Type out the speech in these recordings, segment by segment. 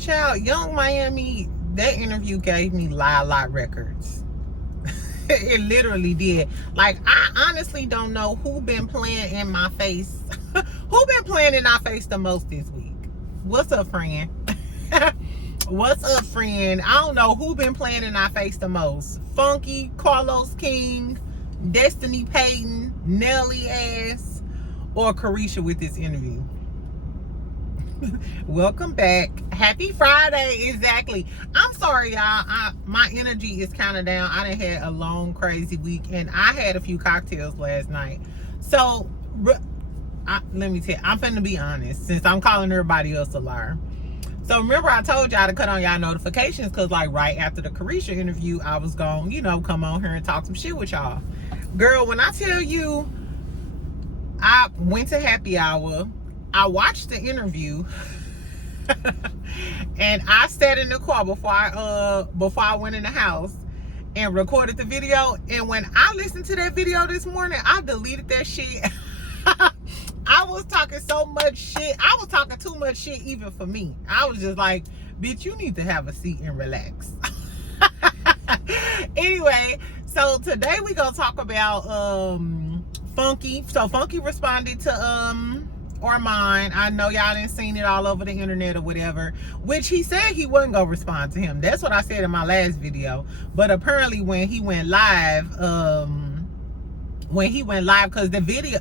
Child, Young Miami, that interview gave me lot records. It literally did. Like, I honestly don't know who been playing in my face. Who been playing in our face the most this week? What's up, friend? What's up, friend? I don't know who been playing in our face the most. Funky, Carlos King, Destiny Payton, Nelly ass, or Caresha with this interview. Welcome back. Happy Friday. Exactly. I'm sorry, y'all. My energy is kind of down. I done had a long, crazy week, and I had a few cocktails last night. So, let me tell you, I'm finna be honest, since I'm calling everybody else a liar. So, remember I told y'all to cut on y'all notifications, because, like, right after the Caresha interview, I was going, you know, come on here and talk some shit with y'all. Girl, when I tell you, I went to happy hour, I watched the interview, and I sat in the car before I went in the house and recorded the video. And when I listened to that video this morning, I deleted that shit. I was talking so much shit. I was talking too much shit even for me. I was just like, bitch, you need to have a seat and relax. Anyway, so today we gonna talk about Funky. So Funky responded to Armon. I know y'all didn't seen it all over the internet or whatever, which he said he wasn't gonna respond to him. That's what I said in my last video. But apparently when he went live, because the video,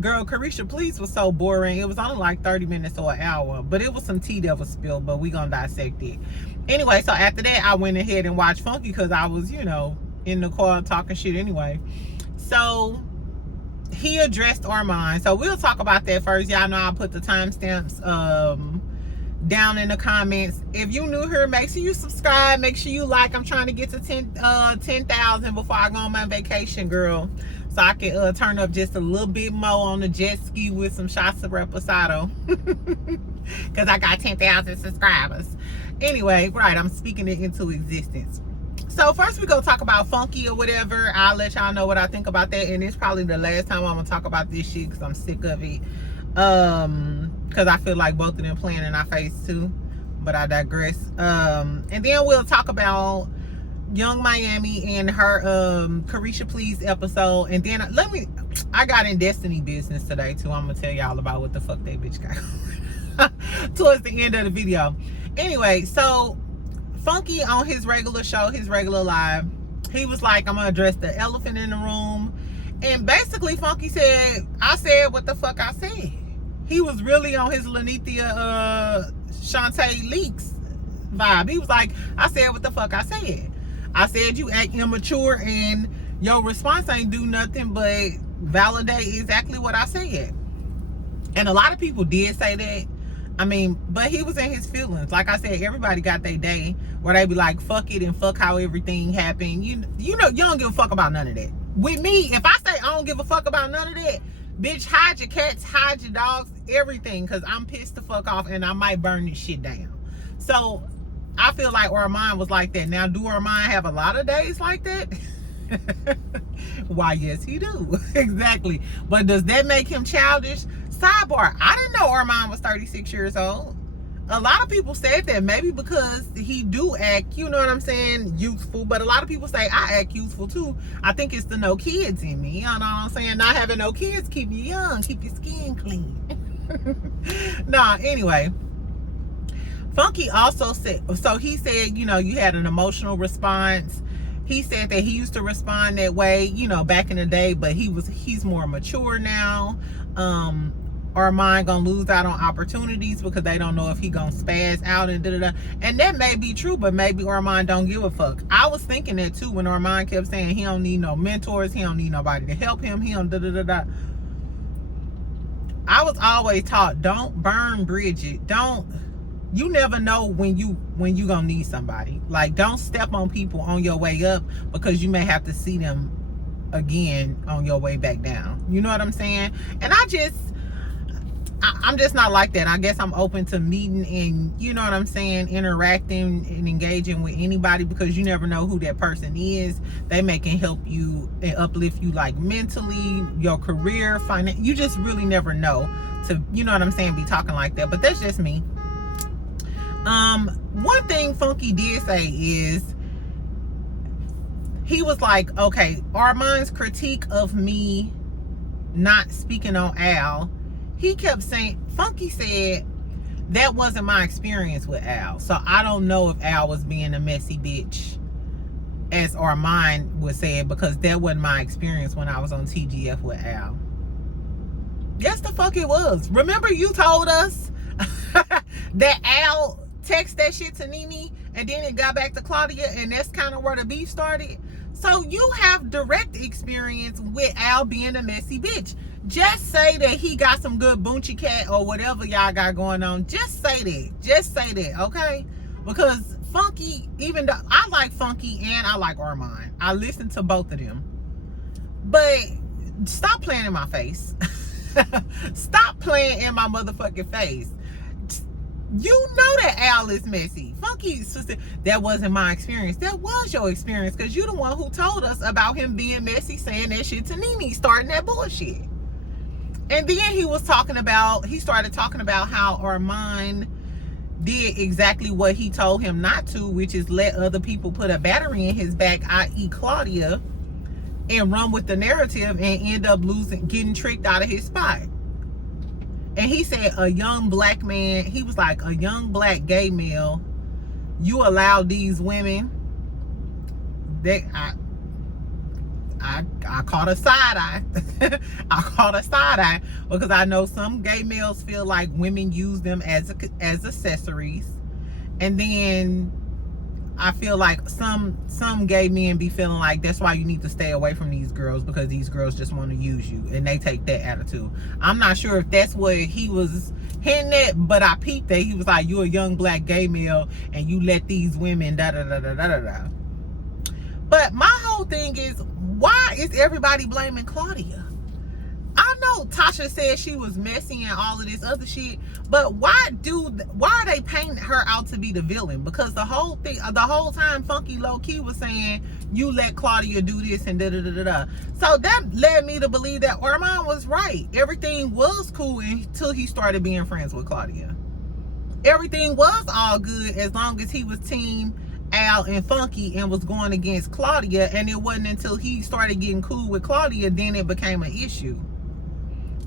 girl, Caresha Please was so boring. It was only like 30 minutes or an hour, but it was some tea that was spilled, but we gonna dissect it. Anyway, so after that, I went ahead and watched Funky because I was, you know, in the car talking shit anyway. So he addressed Armon. So we'll talk about that first. Y'all know I'll put the timestamps down in the comments. If you new here, make sure you subscribe. Make sure you like. I'm trying to get to 10,000 before I go on my vacation, girl. So I can turn up just a little bit more on the jet ski with some shots of reposado. Because I got 10,000 subscribers. Anyway, right, I'm speaking it into existence. So first we go talk about Funky or whatever. I'll let y'all know what I think about that. And it's probably the last time I'm going to talk about this shit because I'm sick of it. Because I feel like both of them playing in our face too. But I digress. And then we'll talk about Young Miami and her Caresha Please episode. And then I got in Destiny business today too. I'm going to tell y'all about what the fuck that bitch got towards the end of the video. Anyway, so Funky on his regular show, his regular live, he was like, I'm gonna address the elephant in the room. And basically Funky said, I said what the fuck I said. He was really on his Lanithia Shantae Leaks vibe. He was like, I said what the fuck I said. I said you act immature and your response ain't do nothing but validate exactly what I said. And a lot of people did say that. I mean, but he was in his feelings. Like I said, everybody got their day where they be like, fuck it and fuck how everything happened. You know, you don't give a fuck about none of that. With me, if I say I don't give a fuck about none of that, bitch, hide your cats, hide your dogs, everything, because I'm pissed the fuck off and I might burn this shit down. So I feel like Armon was like that. Now, do Armon have a lot of days like that? Why, yes, he do. Exactly. But does that make him childish? Sidebar, I didn't know Armon was 36 years old. A lot of people said that maybe because he do act, you know what I'm saying, youthful. But a lot of people say I act youthful too. I think it's the no kids in me. You know what I'm saying? Not having no kids keep you young, keep your skin clean. Nah, anyway. Funky also said, so he said, you know, you had an emotional response. He said that he used to respond that way, you know, back in the day, but he's more mature now. Armon gonna lose out on opportunities because they don't know if he gonna spaz out and da-da-da. And that may be true, but maybe Armon don't give a fuck. I was thinking that too when Armon kept saying he don't need no mentors, he don't need nobody to help him, he don't da-da-da-da. I was always taught, don't burn bridges. You never know when you gonna need somebody. Like, don't step on people on your way up because you may have to see them again on your way back down. You know what I'm saying? And I'm just not like that. I guess I'm open to meeting and, you know what I'm saying, interacting and engaging with anybody because you never know who that person is. They can help you and uplift you, like, mentally, your career, finance. You just really never know to, you know what I'm saying, be talking like that. But that's just me. One thing Funky did say is, he was like, okay, Armon's critique of me not speaking on Al, he kept saying, Funky said, that wasn't my experience with Al. So I don't know if Al was being a messy bitch, as Armon would say it, because that wasn't my experience when I was on TeaGIF with Al. Yes, the fuck it was. Remember you told us that Al texted that shit to Nene and then it got back to Claudia, and that's kind of where the beef started. So you have direct experience with Al being a messy bitch. Just say that he got some good boonchie cat or whatever y'all got going on. Just say that. Just say that, okay? Because Funky, even though I like Funky and I like Armon, I listen to both of them. But stop playing in my face. Stop playing in my motherfucking face. You know that Al is messy. Funky sister, that wasn't my experience. That was your experience, because you're the one who told us about him being messy, saying that shit to Nene, starting that bullshit. And then he started talking about how Armon did exactly what he told him not to, which is let other people put a battery in his back, i.e. Claudia, and run with the narrative and end up getting tricked out of his spot. And he said a young black man, he was like, a young black gay male, you allow these women, I caught a side eye. I caught a side eye because I know some gay males feel like women use them as accessories. And then I feel like some gay men be feeling like that's why you need to stay away from these girls, because these girls just want to use you, and they take that attitude. I'm not sure if that's what he was hinting at, but I peeped that he was like, you're a young black gay male and you let these women da da da da da da da. But my whole thing is, why is everybody blaming Claudia? I know Tasha said she was messy and all of this other shit, but why are they painting her out to be the villain? Because the whole time Funky low-key was saying, you let Claudia do this and da da da da da. So that led me to believe that Armon was right. Everything was cool until he started being friends with Claudia. Everything was all good as long as he was team Al and Funky and was going against Claudia, and it wasn't until he started getting cool with Claudia then it became an issue.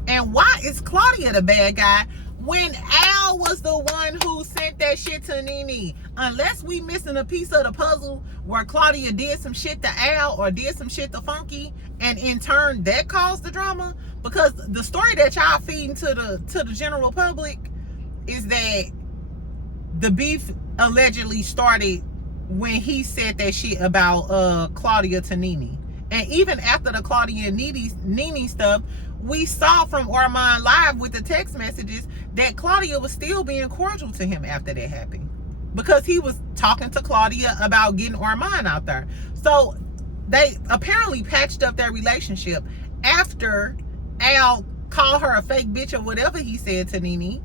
And why is Claudia the bad guy when Al was the one who sent that shit to Nene? Unless we missing a piece of the puzzle where Claudia did some shit to Al or did some shit to Funky, and in turn that caused the drama. Because the story that y'all feeding to the general public is that the beef allegedly started when he said that shit about Claudia to Nene. And even after the Claudia and Nene stuff, we saw from Armon Live with the text messages that Claudia was still being cordial to him after that happened, because he was talking to Claudia about getting Armon out there. So they apparently patched up their relationship after Al called her a fake bitch or whatever he said to Nene.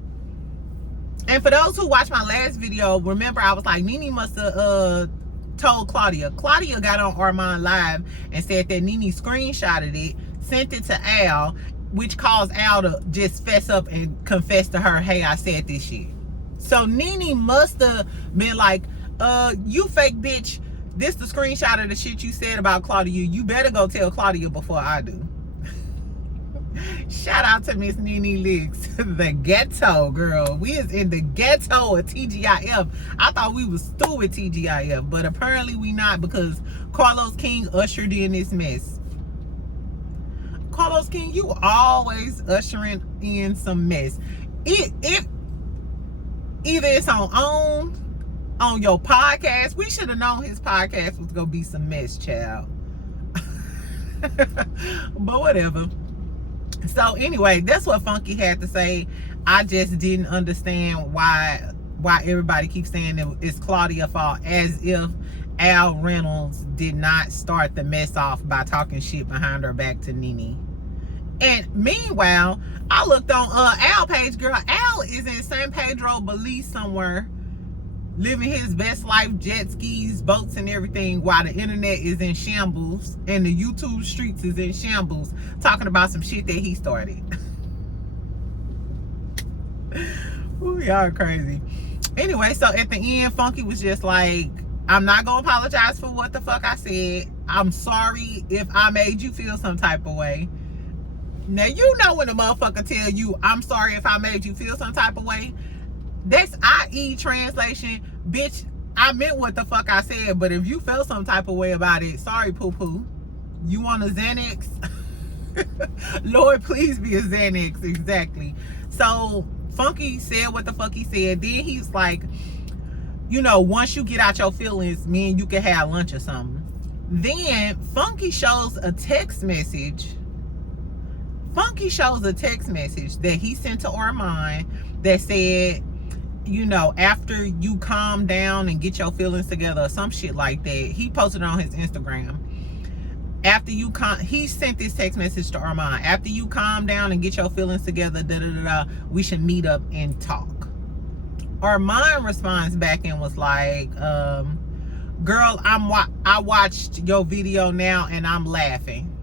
And for those who watched my last video, remember I was like, Nene must have told Claudia. Claudia got on Armon Live and said that Nene screenshotted it, sent it to Al, which caused Al to just fess up and confess to her, hey, I said this shit. So Nene must have been like, you fake bitch, this the screenshot of the shit you said about Claudia. You better go tell Claudia before I do. Shout out to Miss Nene Licks, the ghetto girl. We is in the ghetto of TGIF. I thought we was through with TGIF, but apparently we not, because Carlos King ushered in this mess. Carlos King, you always ushering in some mess. Either it's on your podcast. We should have known his podcast was gonna be some mess, child. But whatever. So anyway, that's what Funky had to say. I just didn't understand why everybody keeps saying it's Claudia's fault, as if Al Reynolds did not start the mess off by talking shit behind her back to Nene. And meanwhile, I looked on Al page, girl. Al is in San Pedro, Belize somewhere, living his best life, jet skis, boats, and everything, while the internet is in shambles and the YouTube streets is in shambles, talking about some shit that he started. Ooh, y'all crazy. Anyway, so at the end, Funky was just like, I'm not gonna apologize for what the fuck I said. I'm sorry if I made you feel some type of way. Now, you know when a motherfucker tell you, I'm sorry if I made you feel some type of way, that's IE translation, bitch, I meant what the fuck I said, but if you felt some type of way about it, sorry, poo-poo. You want a Xanax? Lord, please be a Xanax, exactly. So, Funky said what the fuck he said. Then he's like, you know, once you get out your feelings, me and you can have lunch or something. Then, Funky shows a text message. Funky shows a text message that he sent to Armon that said, you know, after you calm down and get your feelings together or some shit like that. He posted it on his Instagram. After you he sent this text message to Armon. After you calm down and get your feelings together, we should meet up and talk. Armon responds back and was like, girl, I watched your video now and I'm laughing.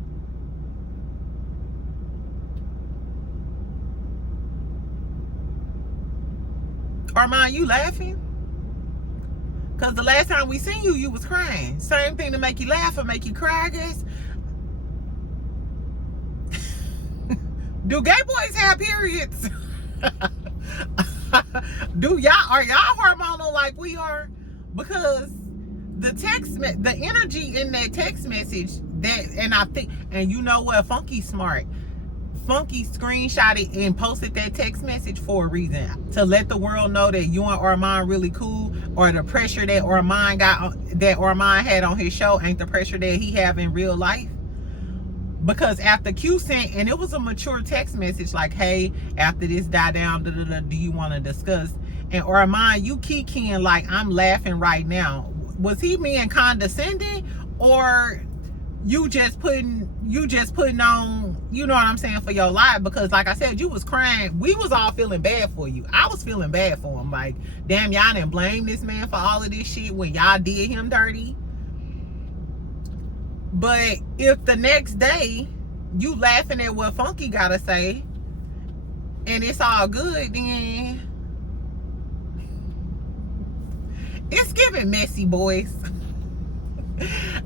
Armon, you laughing? Because the last time we seen you, you was crying. Same thing to make you laugh or make you cry, I guess. Do gay boys have periods? Are y'all hormonal like we are? Because the energy in that text message, and you know what, Funky's smart. Funky screenshotted and posted that text message for a reason, to let the world know that you and Armon really cool, or the pressure that Armon had on his show ain't the pressure that he have in real life. Because after Q sent, and it was a mature text message like, hey, after this die down, do you want to discuss? And Armon, you kikiing like, I'm laughing right now. Was he being condescending, or you just putting on, you know what I'm saying, for your life? Because like I said, you was crying. We was all feeling bad for you. I was feeling bad for him. Like, damn, y'all didn't blame this man for all of this shit when y'all did him dirty. But if the next day you laughing at what Funky gotta say and it's all good, then it's giving messy, boys.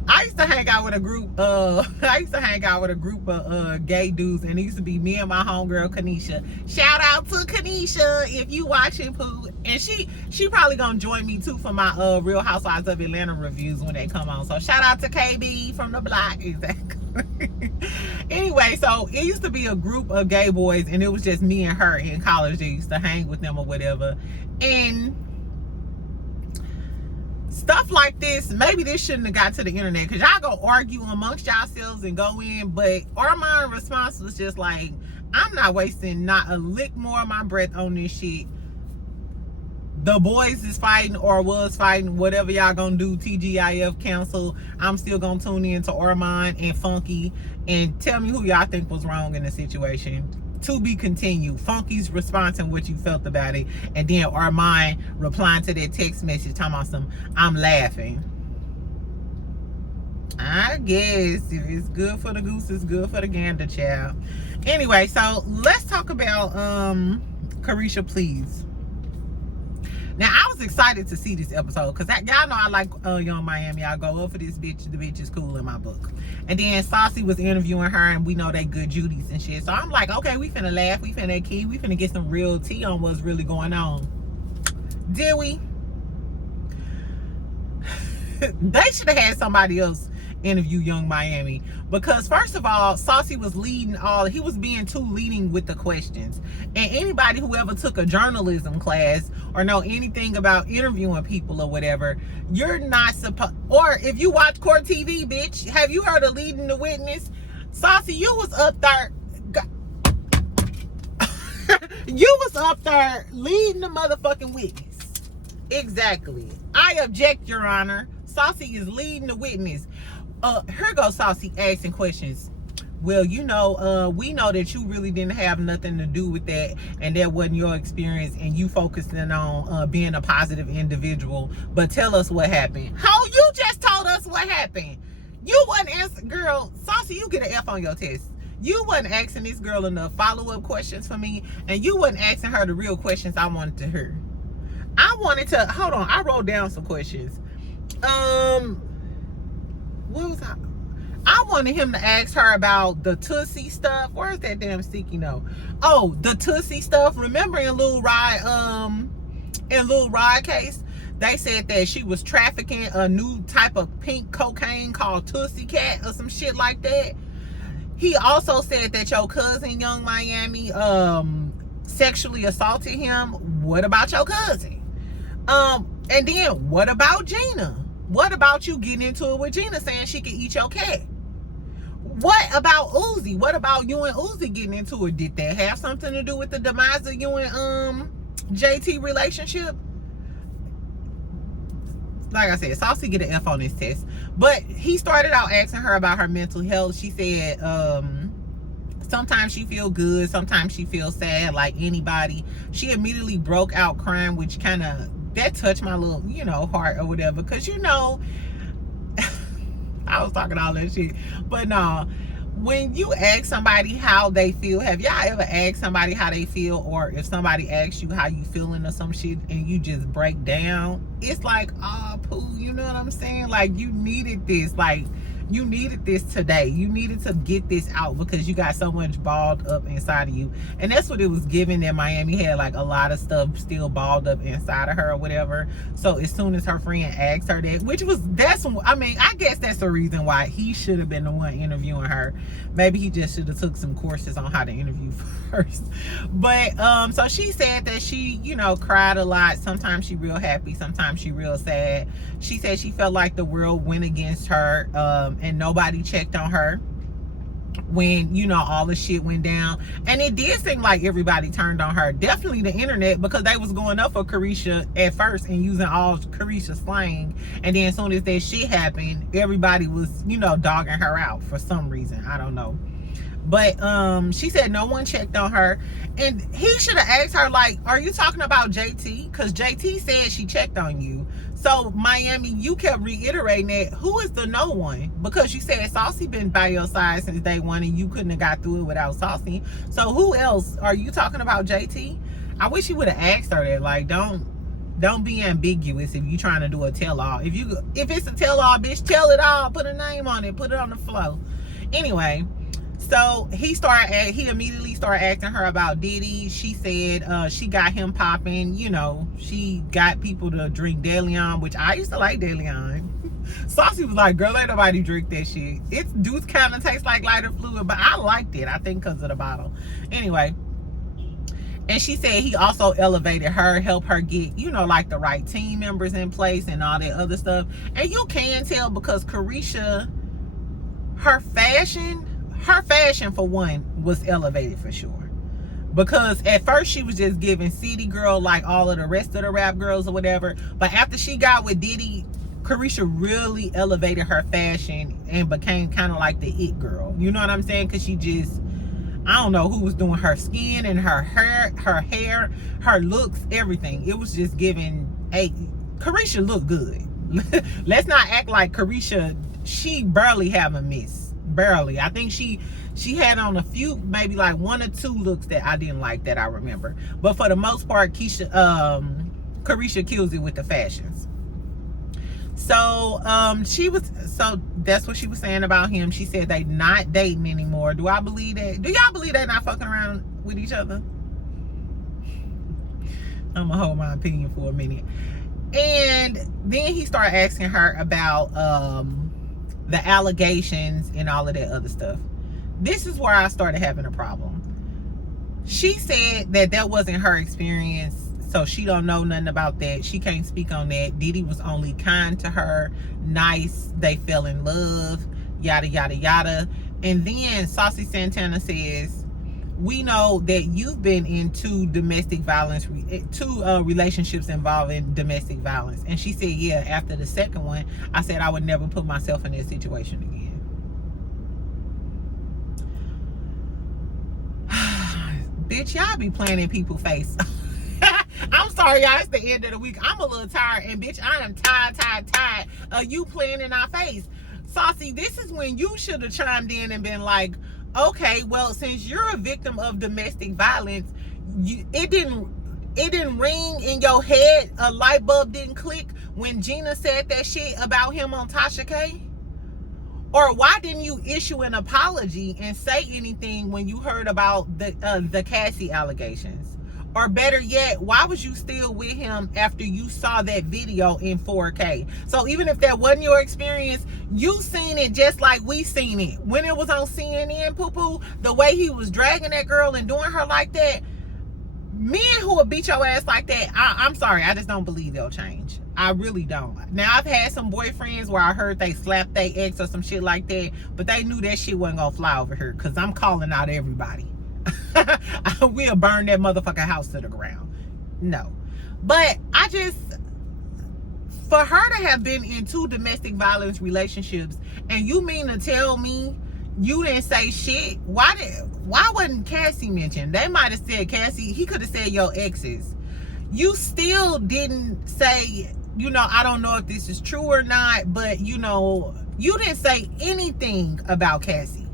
I used to hang out with a group of gay dudes, and it used to be me and my homegirl Kanisha. Shout out to Kanisha if you watching, poo. And she probably gonna join me too for my Real Housewives of Atlanta reviews when they come on. So shout out to KB from the block. Exactly. Anyway, so it used to be a group of gay boys, and it was just me and her in college. They used to hang with them or whatever. And stuff like this, maybe this shouldn't have got to the internet, because y'all go argue amongst yourselves and go in. But Armon's response was just like, I'm not wasting not a lick more of my breath on this shit. The boys is fighting, or was fighting, whatever y'all gonna do. TGIF cancel. I'm still gonna tune in to Armon and Funky and tell me who y'all think was wrong in the situation. To be continued. Funky's response and what you felt about it, and then Armon replying to that text message talking about some, I'm laughing. I guess if it's good for the goose, it's good for the gander, child. Anyway, so let's talk about Caresha Please. Now, I was excited to see this episode because y'all know I like Young Miami. I'll go up for this bitch. The bitch is cool in my book. And then Saucy was interviewing her, and we know they good Judies and shit. So I'm like, okay, we finna laugh. We finna key. We finna get some real tea on what's really going on. Did we? They should have had somebody else interview Young Miami, because first of all, Saucy was he was being too leading with the questions. And anybody who ever took a journalism class or know anything about interviewing people or whatever, you're not supposed, or if you watch court TV, bitch, have you heard of leading the witness? Saucy, you was up there you was up there leading the motherfucking witness. Exactly. I object, Your Honor. Saucy is leading the witness. Here goes Saucy asking questions. Well, you know, we know that you really didn't have nothing to do with that, and that wasn't your experience, and you focusing on being a positive individual. But tell us what happened. How you just told us what happened? You wasn't answering, girl. Saucy, you get an F on your test. You wasn't asking this girl enough follow-up questions for me, and you wasn't asking her the real questions I wanted to hear. I wanted to, hold on, I wrote down some questions. What was I wanted him to ask her about the Tootsie stuff. Where's that damn sticky note? Oh, the Tootsie stuff. Remember in Lil Rod case, they said that she was trafficking a new type of pink cocaine called Tootsie Cat or some shit like that. He also said that your cousin, Young Miami, sexually assaulted him. What about your cousin? And then what about Gina? What about you getting into it with Gina saying she could eat your cat? What about Uzi? What about you and Uzi getting into it? Did that have something to do with the demise of you and JT relationship? Like I said, Saucy get an F on this test. But he started out asking her about her mental health. She said sometimes she feel good, sometimes she feels sad like anybody. She immediately broke out crying, which kind of, that touched my little, you know, heart or whatever. Because, you know, I was talking all that shit. But no, when you ask somebody how they feel, have y'all ever asked somebody how they feel? Or if somebody asks you how you feeling or some shit and you just break down, it's like, oh, poo, you know what I'm saying? Like, you needed this. Like, you needed this today. You needed to get this out because you got so much balled up inside of you. And that's what it was giving, that Miami had like a lot of stuff still balled up inside of her or whatever. So as soon as her friend asked her that, I mean, I guess that's the reason why he should have been the one interviewing her. Maybe he just should have took some courses on how to interview first. But so she said that she, you know, cried a lot. Sometimes she real happy, sometimes she real sad. She said she felt like the world went against her, and nobody checked on her when, you know, all the shit went down. And it did seem like everybody turned on her. Definitely the internet, because they was going up for Caresha at first and using all Caresha slang. And then as soon as that shit happened, everybody was, you know, dogging her out for some reason. I don't know. But she said no one checked on her. And he should have asked her, like, are you talking about JT? Because JT said she checked on you. So Miami, you kept reiterating that. Who is the no one? Because you said Saucy been by your side since day one and you couldn't have got through it without Saucy. So who else? Are you talking about JT? I wish you would have asked her that. Like, don't be ambiguous if you trying to do a tell-all. If it's a tell-all, bitch, tell it all. Put a name on it. Put it on the flow. Anyway, so he immediately started asking her about Diddy. She said she got him popping. You know, she got people to drink DeLeon, which I used to like DeLeon. Saucy was like, girl, ain't nobody drink that shit. It do kind of taste like lighter fluid, but I liked it, I think, because of the bottle. Anyway, and she said he also elevated her, helped her get, you know, like the right team members in place and all that other stuff. And you can tell because Caresha, her fashion for one was elevated for sure. Because at first she was just giving city girl like all of the rest of the rap girls or whatever. But after she got with Diddy, Caresha really elevated her fashion and became kind of like the it girl. You know what I'm saying? Because she just, I don't know who was doing her skin and her hair, her looks, everything. It was just giving, hey, Caresha looked good. Let's not act like Caresha, she barely have a miss. Barely. I think she had on a few, maybe like one or two looks that I didn't like that I remember. But for the most part, Caresha kills it with the fashions. So so that's what she was saying about him. She said they not dating anymore. Do I believe that? Do y'all believe they're not fucking around with each other? I'm gonna hold my opinion for a minute. And then he started asking her about the allegations and all of that other stuff. This is where I started having a problem. She said that wasn't her experience, so she don't know nothing about that. She can't speak on that. Diddy was only kind to her, nice, they fell in love, yada, yada, yada. And then Saucy Santana says, we know that you've been in two relationships involving domestic violence. And she said, yeah, after the second one, I said I would never put myself in that situation again. Bitch, y'all be playing in people's face. I'm sorry, y'all. It's the end of the week. I'm a little tired. And bitch, I am tired of you playing in our face. Saucy, this is when you should have chimed in and been like, okay, well, since you're a victim of domestic violence, it it didn't ring in your head, a light bulb didn't click when Gina said that shit about him on Tasha K? Or why didn't you issue an apology and say anything when you heard about the Cassie allegations? Or better yet, why was you still with him after you saw that video in 4K? So even if that wasn't your experience, you seen it just like we seen it. When it was on CNN, poo-poo, the way he was dragging that girl and doing her like that, men who will beat your ass like that, I'm sorry, I just don't believe they'll change. I really don't. Now, I've had some boyfriends where I heard they slapped their ex or some shit like that, but they knew that shit wasn't gonna fly over here, because I'm calling out everybody. We'll burn that motherfucking house to the ground. No. But I just, for her to have been in 2 domestic violence relationships, and you mean to tell me you didn't say shit? Why wasn't Cassie mentioned? They might have said Cassie. He could have said your exes. You still didn't say, you know, I don't know if this is true or not, but you know, you didn't say anything about Cassie.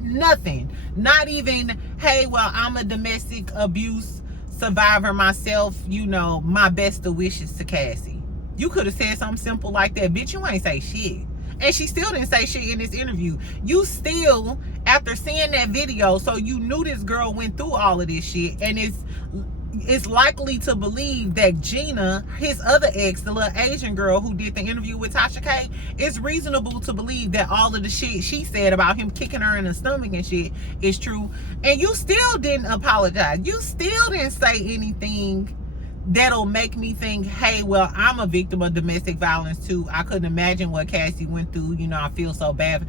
Nothing. Not even, hey, well, I'm a domestic abuse survivor myself, you know, my best of wishes to Cassie. You could have said something simple like that. Bitch, you ain't say shit. And she still didn't say shit in this interview. You still, after seeing that video, so you knew this girl went through all of this shit, and it's likely to believe that Gina, his other ex, the little Asian girl who did the interview with Tasha K, it's reasonable to believe that all of the shit she said about him kicking her in the stomach and shit is true. And you still didn't apologize. You still didn't say anything that'll make me think, hey, well, I'm a victim of domestic violence too. I couldn't imagine what Cassie went through. You know, I feel so bad.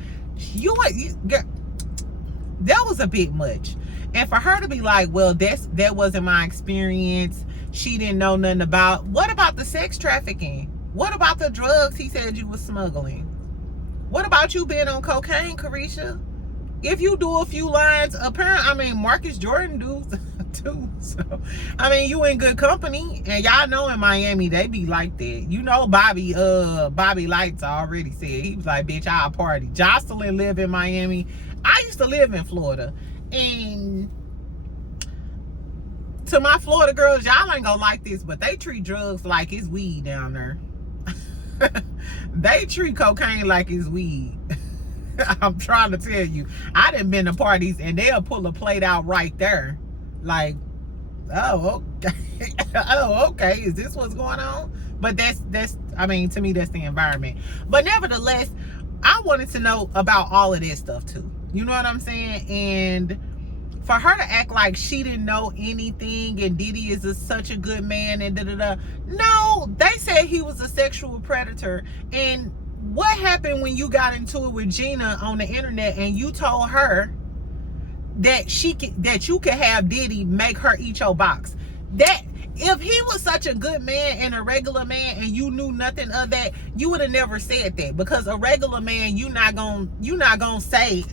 That was a bit much. And for her to be like, well, that wasn't my experience, she didn't know nothing about. What about the sex trafficking? What about the drugs he said you was smuggling? What about you being on cocaine, Caresha? If you do a few lines, apparently, I mean, Marcus Jordan do too. So, I mean, you in good company. And y'all know in Miami, they be like that. You know, Bobby Lights already said, he was like, bitch, I'll party. Jocelyn live in Miami. I used to live in Florida. And to my Florida girls, y'all ain't gonna like this, but they treat drugs like it's weed down there. They treat cocaine like it's weed. I'm trying to tell you. I done been to parties and they'll pull a plate out right there. Like, oh, okay. Oh, okay. Is this what's going on? But that's, I mean, to me, that's the environment. But nevertheless, I wanted to know about all of this stuff too. You know what I'm saying? And for her to act like she didn't know anything and Diddy is such a good man and da-da-da. No, they said he was a sexual predator. And what happened when you got into it with Gina on the internet and you told her that you could have Diddy make her eat your box? That if he was such a good man and a regular man and you knew nothing of that, you would have never said that. Because a regular man, you not gonna say,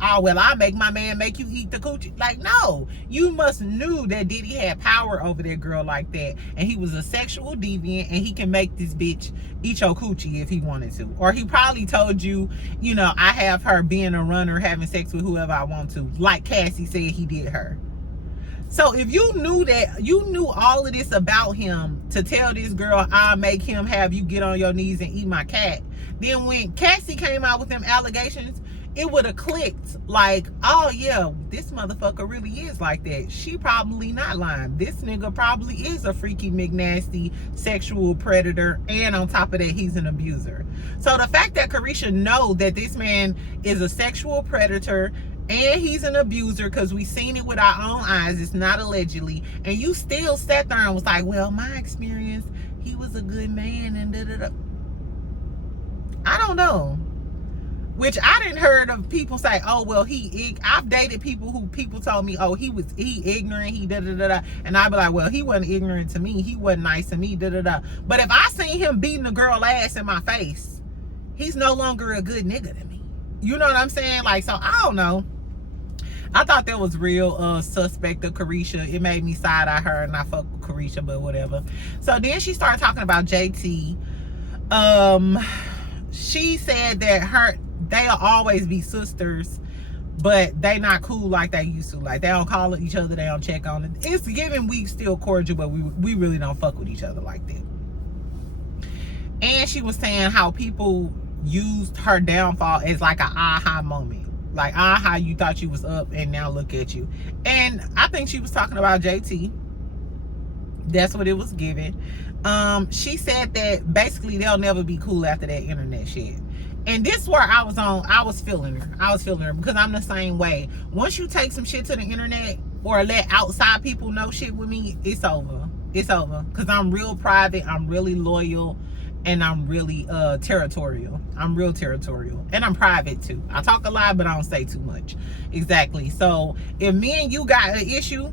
oh, well, I'll make my man make you eat the coochie. Like, no. You must knew that Diddy had power over that girl like that. And he was a sexual deviant and he can make this bitch eat your coochie if he wanted to. Or he probably told you, you know, I have her being a runner, having sex with whoever I want to. Like Cassie said he did her. So if you knew that, you knew all of this about him to tell this girl, I'll make him have you get on your knees and eat my cat. Then when Cassie came out with them allegations, it would have clicked like, oh yeah, this motherfucker really is like that. She probably not lying. This nigga probably is a freaky McNasty sexual predator, and on top of that, he's an abuser. So the fact that Caresha know that this man is a sexual predator and he's an abuser, because we seen it with our own eyes, it's not allegedly, and you still sat there and was like, well, my experience, he was a good man and da-da-da. I don't know. Which I didn't heard of people say, oh, well, I've dated people who people told me, oh, he ignorant, he da-da-da-da. And I'd be like, well, he wasn't ignorant to me. He wasn't nice to me, da-da-da. But if I seen him beating a girl ass in my face, he's no longer a good nigga to me. You know what I'm saying? Like, so I don't know. I thought that was real suspect of Caresha. It made me side-eye her and I fuck with Caresha, but whatever. So then she started talking about JT. She said that they'll always be sisters, but they not cool like they used to. Like, they don't call each other, they don't check on it. It's giving we still cordial, but we really don't fuck with each other like that. And she was saying how people used her downfall as like an aha moment. Like, aha, you thought you was up and now look at you. And I think she was talking about JT. That's what it was giving. She said that basically they'll never be cool after that internet shit. And this is where I was feeling her because I'm the same way. Once you take some shit to the internet or let outside people know shit with me, it's over. It's over. Because I'm real private, I'm really loyal, and I'm really territorial. I'm real territorial. And I'm private too. I talk a lot, but I don't say too much. Exactly. So if me and you got an issue,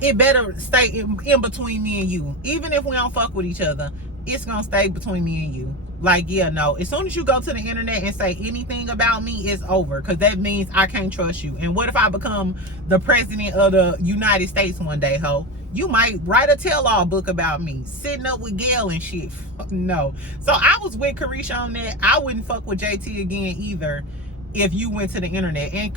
it better stay in between me and you. Even if we don't fuck with each other, it's gonna stay between me and you. Like, yeah, no. As soon as you go to the internet and say anything about me, it's over. Because that means I can't trust you. And what if I become the president of the United States one day, ho? You might write a tell-all book about me. Sitting up with Gail and shit. No. So I was with Caresha on that. I wouldn't fuck with JT again either if you went to the internet. And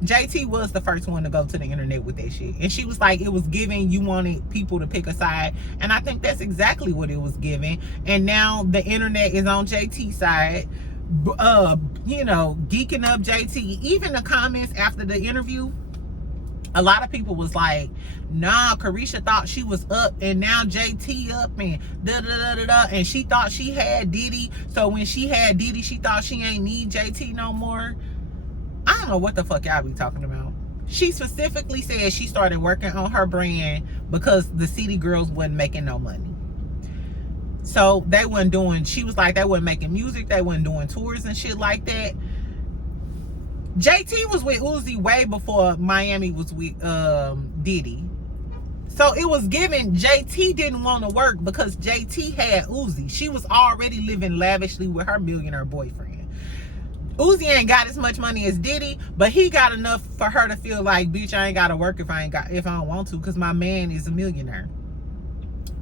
JT was the first one to go to the internet with that shit. And she was like, it was giving, you wanted people to pick a side. And I think that's exactly what it was giving. And now the internet is on JT's side, you know, geeking up JT. Even the comments after the interview, a lot of people was like, nah, Caresha thought she was up and now JT up and da-da-da-da-da. And she thought she had Diddy. So when she had Diddy, she thought she ain't need JT no more. I don't know what the fuck y'all be talking about. She specifically said she started working on her brand because the City Girls wasn't making no money. So they wasn't doing, she was like, they wasn't making music. They wasn't doing tours and shit like that. JT was with Uzi way before Miami was with Diddy. So it was given JT didn't want to work because JT had Uzi. She was already living lavishly with her millionaire boyfriend. Uzi ain't got as much money as Diddy, but he got enough for her to feel like, bitch, I ain't gotta work if I don't want to, because my man is a millionaire.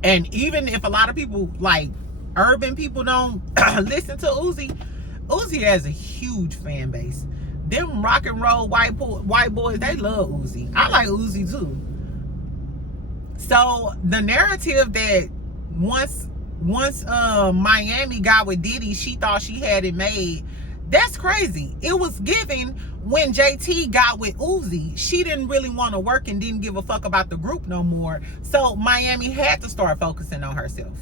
And even if a lot of people, like urban people, don't listen to Uzi, Uzi has a huge fan base. Them rock and roll white boys, they love Uzi. I like Uzi too. So the narrative that once Miami got with Diddy, she thought she had it made, that's crazy. It was given when JT got with Uzi. She didn't really want to work and didn't give a fuck about the group no more. So Miami had to start focusing on herself.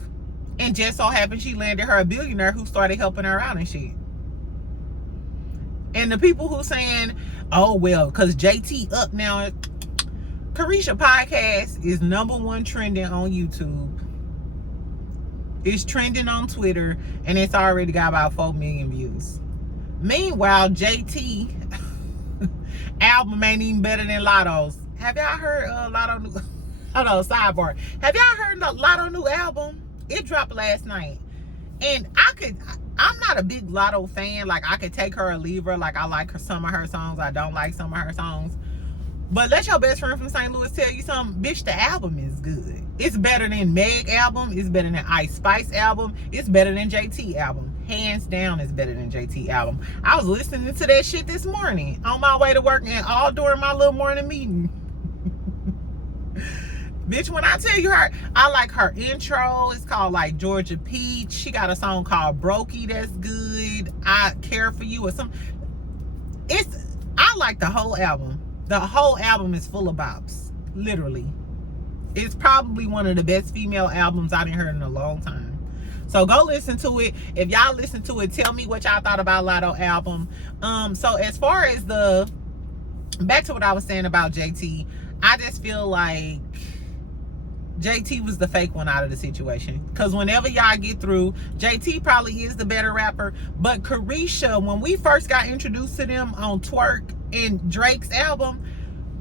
And just so happened she landed her a billionaire who started helping her out and shit. And the people who saying, oh, well, because JT up now. Caresha podcast is #1 trending on YouTube. It's trending on Twitter. And it's already got about 4 million views. Meanwhile, JT album ain't even better than Latto's. Have y'all heard Latto new? Hold on, sidebar. Have y'all heard the Latto new album? It dropped last night. And I'm not a big Latto fan. Like, I could take her or leave her. Like, I like some of her songs. I don't like some of her songs. But let your best friend from St. Louis tell you something. Bitch, the album is good. It's better than Meg album. It's better than Ice Spice album. It's better than JT album. Hands down, it's better than JT album. I was listening to that shit this morning on my way to work and all during my little morning meeting. Bitch, when I tell you her, I like her intro. It's called like Georgia Peach. She got a song called Brokey that's good. I Care For You or something. I like the whole album. The whole album is full of bops. Literally. It's probably one of the best female albums I done heard in a long time. So go listen to it. If y'all listen to it, tell me what y'all thought about Latto album. So as far as back to what I was saying about JT, I just feel like JT was the fake one out of the situation. Because whenever y'all get through, JT probably is the better rapper. But Caresha, when we first got introduced to them on Twerk and Drake's album,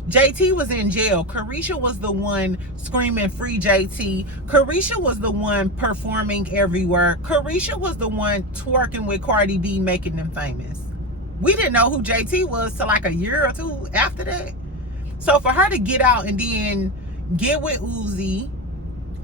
JT was in jail. Caresha was the one screaming free JT. Caresha was the one performing everywhere. Caresha was the one twerking with Cardi B, making them famous. We didn't know who JT was till like a year or two after that. So for her to get out and then get with Uzi,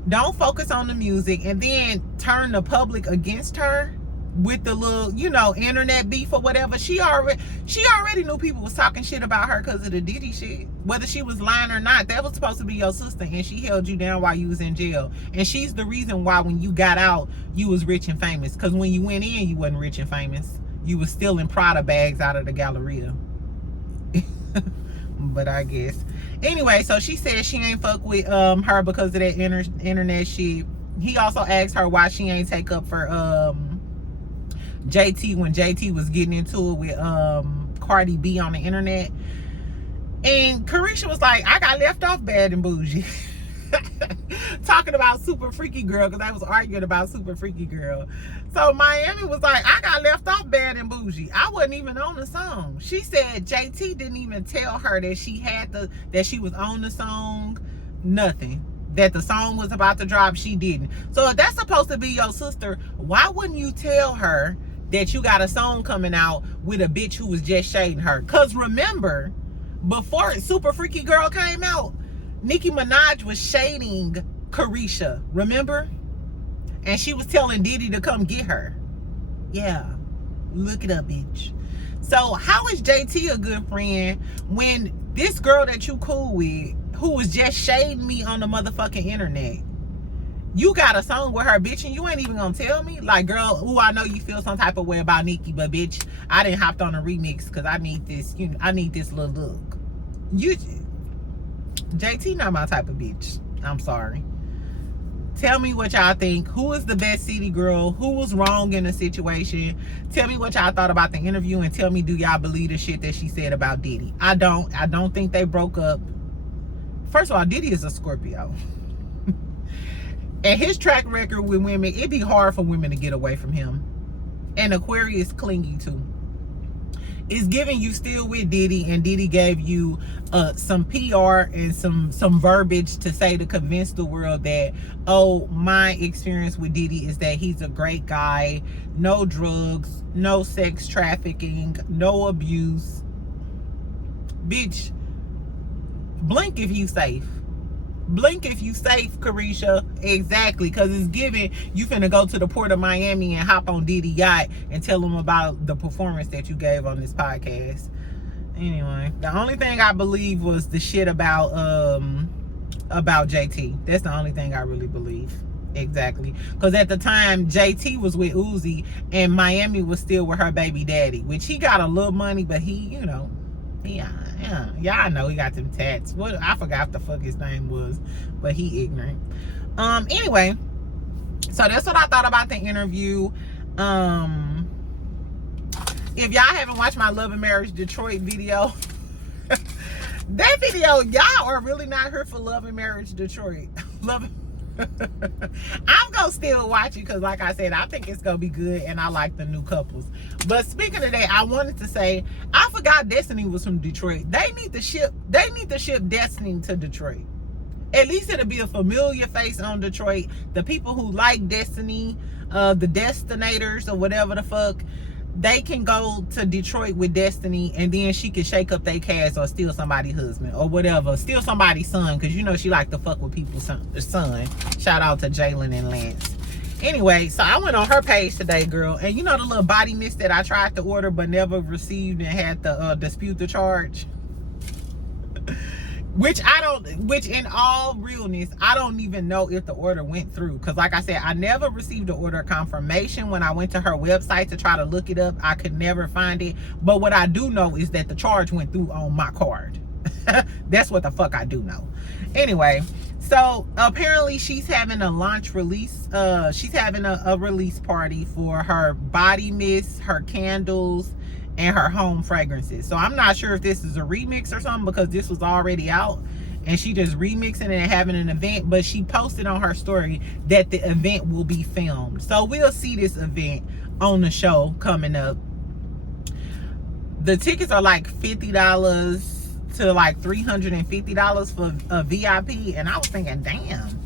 don't focus on the music, and then turn the public against her, with the little, you know, internet beef or whatever, she already knew people was talking shit about her because of the Diddy shit. Whether she was lying or not, that was supposed to be your sister, and she held you down while you was in jail. And she's the reason why when you got out, you was rich and famous. Because when you went in, you wasn't rich and famous. You was stealing Prada bags out of the Galleria. But I guess. Anyway, so she said she ain't fuck with her because of that internet shit. He also asked her why she ain't take up for JT when JT was getting into it with Cardi B on the internet. And Caresha was like, I got left off bad and bougie. Talking about Super Freaky Girl, because I was arguing about Super Freaky Girl. So Miami was like, I got left off bad and bougie. I wasn't even on the song. She said JT didn't even tell her that she was on the song. Nothing. That the song was about to drop, she didn't. So if that's supposed to be your sister, why wouldn't you tell her that you got a song coming out with a bitch who was just shading her? Because remember, before Super Freaky Girl came out, Nicki Minaj was shading Caresha, remember? And she was telling Diddy to come get her. Yeah, look it up, bitch. So how is JT a good friend when this girl that you cool with, who was just shading me on the motherfucking internet, you got a song with her, bitch, and you ain't even gonna tell me? Like, girl, ooh, I know you feel some type of way about Nicki, but bitch, I didn't hop on a remix because I need this, you know, I need this little look. JT not my type of bitch. I'm sorry. Tell me what y'all think. Who is the best city girl? Who was wrong in the situation? Tell me what y'all thought about the interview, and tell me, do y'all believe the shit that she said about Diddy? I don't think they broke up. First of all, Diddy is a Scorpio. And his track record with women, it'd be hard for women to get away from him. And Aquarius clingy too. It's giving you still with Diddy, and Diddy gave you some PR and some verbiage to say to convince the world that, oh, my experience with Diddy is that he's a great guy, no drugs, no sex trafficking, no abuse. Bitch, blink if you safe. Blink if you safe, Caresha. Exactly, because it's giving you finna go to the port of Miami and hop on Diddy yacht and tell him about the performance that you gave on this podcast. Anyway, the only thing I believe was the shit about JT. That's the only thing I really believe. Exactly, because at the time JT was with Uzi and Miami was still with her baby daddy, which he got a little money, but he, you know, yeah, I know he got them tats. What, I forgot what the fuck his name was, but he ignorant. Anyway, so that's what I thought about the interview. If y'all haven't watched my Love and Marriage Detroit video, that video, y'all are really not here for Love and Marriage Detroit. I'm gonna still watch it because, like I said, I think it's gonna be good, and I like the new couples. But speaking of that, I wanted to say I forgot Destiny was from Detroit. They need to ship Destiny to Detroit. At least it'll be a familiar face on Detroit. The people who like Destiny, the Destinators or whatever the fuck, they can go to Detroit with Destiny, and then she can shake up their cast or steal somebody's husband or whatever. Steal somebody's son, because you know she like to fuck with people's son. Shout out to Jalen and Lance. Anyway, so I went on her page today, girl, and you know the little body mist that I tried to order but never received and had to dispute the charge? Which in all realness, I don't even know if the order went through. Because like I said, I never received the order confirmation. When I went to her website to try to look it up, I could never find it. But what I do know is that the charge went through on my card. That's what the fuck I do know. Anyway, so apparently she's having a launch release. She's having a release party for her body mist, her candles, and her home fragrances. So I'm not sure if this is a remix or something, because this was already out and she just remixing it and having an event. But she posted on her story that the event will be filmed, so we'll see this event on the show coming up. The tickets are like $50 to like $350 for a VIP, and I was thinking, damn,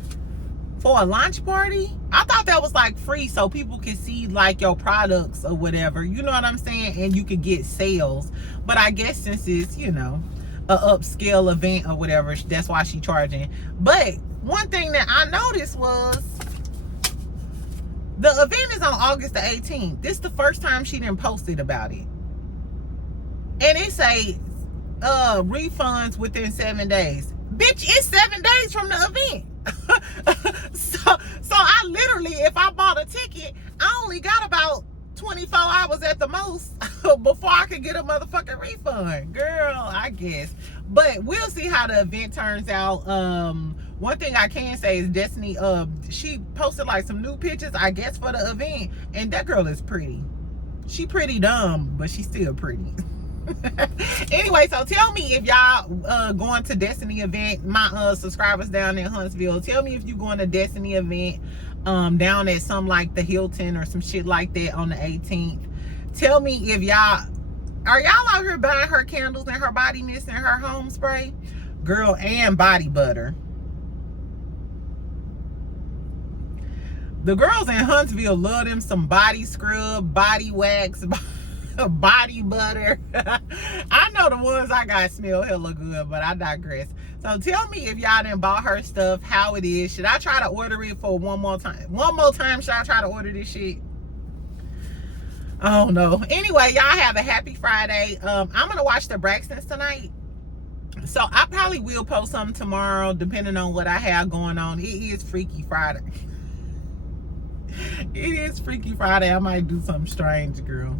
for a launch party? I thought that was like free so people can see like your products or whatever, you know what I'm saying, and you could get sales. But I guess since it's, you know, a upscale event or whatever, that's why she charging. But one thing that I noticed was The event is on August the 18th. This is the first time she didn't posted about it. And it say refunds within 7 days. Bitch, it's 7 days from the event. so I literally, if I bought a ticket, I only got about 24 hours at the most before I could get a motherfucking refund. Girl, I guess. But we'll see how the event turns out. One thing I can say is Destiny, she posted like some new pictures, I guess, for the event. And that girl is pretty. She pretty dumb, but she's still pretty. Anyway, so tell me if y'all going to Destiny event. My subscribers down in Huntsville, tell me if you going to Destiny event down at some like the Hilton or some shit like that on the 18th. Tell me if y'all are out here buying her candles and her body mist and her home spray, girl, and body butter. The girls in Huntsville love them some body scrub, body wax, body butter. I know the ones I got smell hella good, but I digress. So tell me if y'all done bought her stuff, how it is. Should I try to order it for one more time? One more time, should I try to order this shit? I don't know. Anyway, y'all have a happy Friday. I'm gonna watch the Braxtons tonight. So I probably will post something tomorrow, depending on what I have going on. It is Freaky Friday. It is Freaky Friday. I might do something strange, girl.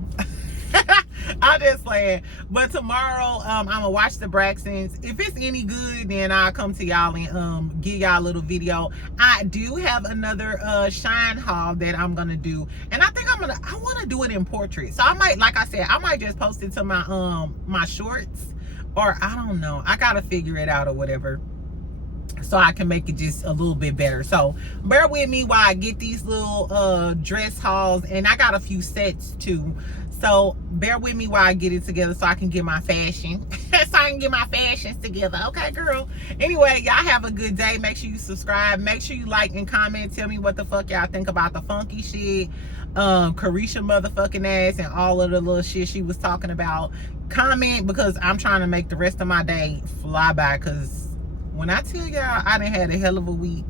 I'm just playing. But tomorrow, I'm gonna watch the Braxtons. If it's any good, then I'll come to y'all and give y'all a little video. I do have another shine haul that I'm gonna do, and I think I want to do it in portrait. So I might, like I said, I might just post it to my my shorts, or I don't know. I gotta figure it out or whatever, so I can make it just a little bit better. So bear with me while I get these little dress hauls, and I got a few sets too. So bear with me while I get it together so I can get my fashion. So I can get my fashions together. Okay, girl. Anyway, y'all have a good day. Make sure you subscribe. Make sure you like and comment. Tell me what the fuck y'all think about the funky shit. Caresha motherfucking ass and all of the little shit she was talking about. Comment, because I'm trying to make the rest of my day fly by, because when I tell y'all I done had a hell of a week.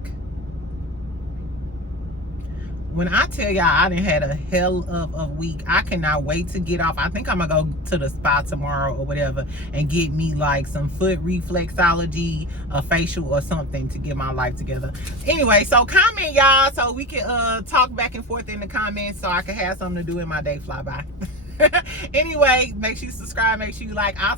When I tell y'all I done had a hell of a week, I cannot wait to get off. I think I'm gonna go to the spa tomorrow or whatever and get me like some foot reflexology, a facial or something to get my life together. Anyway, so comment, y'all, so we can talk back and forth in the comments so I can have something to do in my day fly by. Anyway, make sure you subscribe, make sure you like. I'll